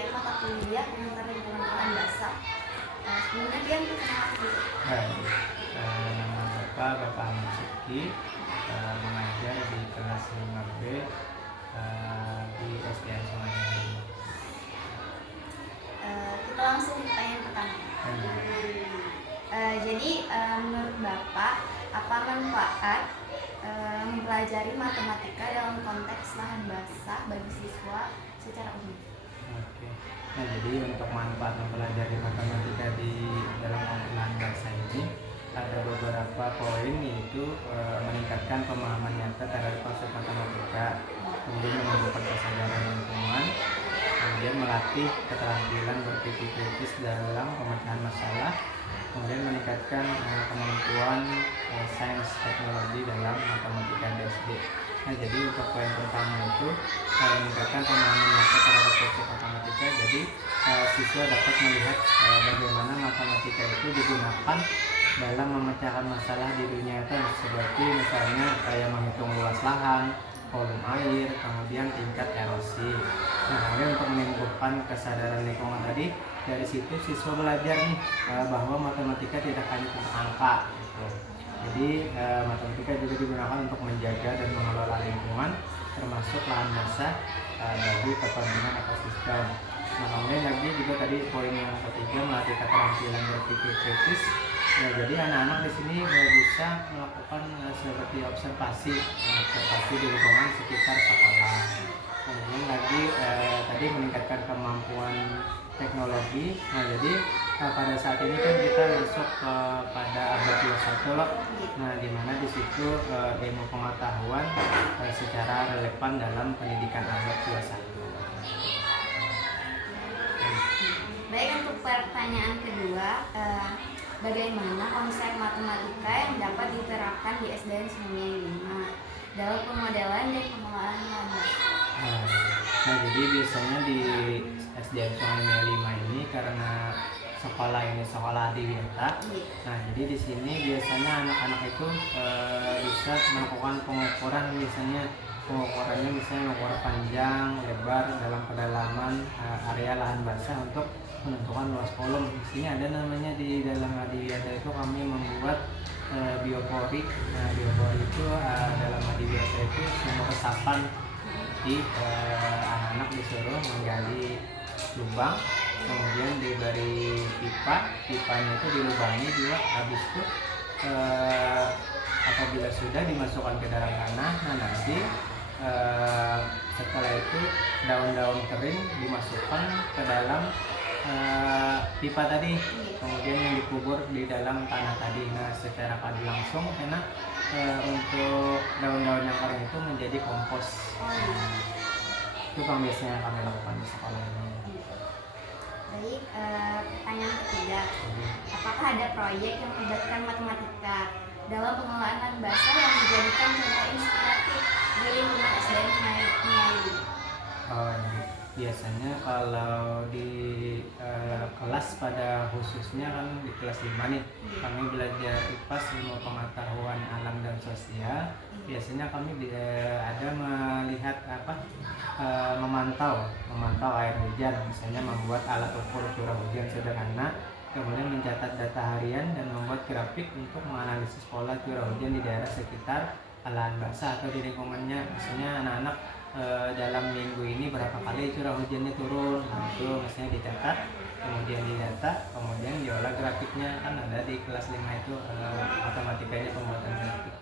terkait mata kuliah pengantar lingkungan lahan basah. Sebelumnya dia perkenalkan dulu. Baik, nama Bapak Ahmad Syukri, mengajar di kelas 5B di SDN Sungai Nyaru. Kita langsung ke pertanyaan pertama. Jadi menurut Bapak, apa manfaat mempelajari matematika dalam konteks lahan basah bagi siswa secara umum? Oke. Nah, jadi untuk manfaat mempelajari matematika di dalam konteks lahan basah ini ada beberapa poin, yaitu meningkatkan pemahaman nyata terhadap konsep matematika, kemudian menumbuhkan kesadaran lingkungan, kemudian melatih keterampilan berpikir kritis dalam pemecahan masalah, kemudian meningkatkan kemampuan sains teknologi dalam matematika SD. Nah, jadi untuk poin pertama itu meningkatkan pemahaman nyata terhadap konsep matematika. Jadi siswa dapat melihat bagaimana matematika itu digunakan dalam memecahkan masalah di dunia nyata, seperti misalnya kayak menghitung luas lahan, volume air, kemudian tingkat erosi. Nah, kemudian untuk menumbuhkan kesadaran lingkungan tadi, dari situ siswa belajar nih bahwa matematika tidak hanya tentang angka gitu. Jadi matematika juga digunakan untuk menjaga dan mengelola lingkungan, termasuk lahan basah bagi kepentingan ekosistem. Nah, kemudian lagi juga tadi poin yang ketiga, melatih keterampilan berpikir kritis. Ya, jadi anak-anak di sini bisa melakukan seperti observasi di lingkungan sekitar sekolah. Kemudian lagi tadi meningkatkan kemampuan teknologi. Nah, jadi pada saat ini kan kita masuk pada abad 21 loh. Nah, di mana di situ ilmu pengetahuan secara relevan dalam pendidikan abad 21. Baik, untuk pertanyaan kedua, bagaimana konsep matematika yang dapat diterapkan di SDN Sungai 5 dalam pemodelan dan pengelolaan lahan basah? Nah, jadi biasanya di SDN Sungai 5 ini, karena sekolah ini sekolah adiwiyata. Nah, jadi di sini biasanya anak-anak itu bisa melakukan pengukuran, pengukurannya misalnya mengukur panjang, lebar, dalam kedalaman area lahan basah untuk menentukan luas volume. Di sini ada namanya, di dalam adiwiyata itu kami membuat biopori. Nah, biopori itu dalam adiwiyata itu semua resapan. Jadi anak-anak disuruh menggali lubang, kemudian diberi pipanya itu dilubangi juga. Habis itu apabila sudah dimasukkan ke dalam tanah, nah nanti setelah itu daun-daun kering dimasukkan ke dalam pipa tadi, kemudian yang dikubur di dalam tanah tadi. Nah, secara kadang langsung karena untuk daun-daun yang kering itu menjadi kompos. Itu yang biasanya kami lakukan di sekolah ini. Baik, pertanyaan ketiga, apakah ada proyek yang melibatkan matematika dalam pengelolaan lahan basah yang dijadikan contoh inspiratif di lingkungan SDN Sungai 5? Biasanya kalau di kelas, pada khususnya kan di kelas 5 nih, kami belajar IPAS, ilmu pengetahuan alam dan sosial. Biasanya kami ada melihat memantau air hujan, misalnya membuat alat ukur curah hujan sederhana, kemudian mencatat data harian dan membuat grafik untuk menganalisis pola curah hujan di daerah sekitar lahan basah atau di lingkungannya. Misalnya anak-anak dalam minggu ini berapa kali curah hujannya turun, itu misalnya dicatat, kemudian didata, kemudian diolah grafiknya. Kan ada di kelas 5 itu matematikanya pembuatan grafik.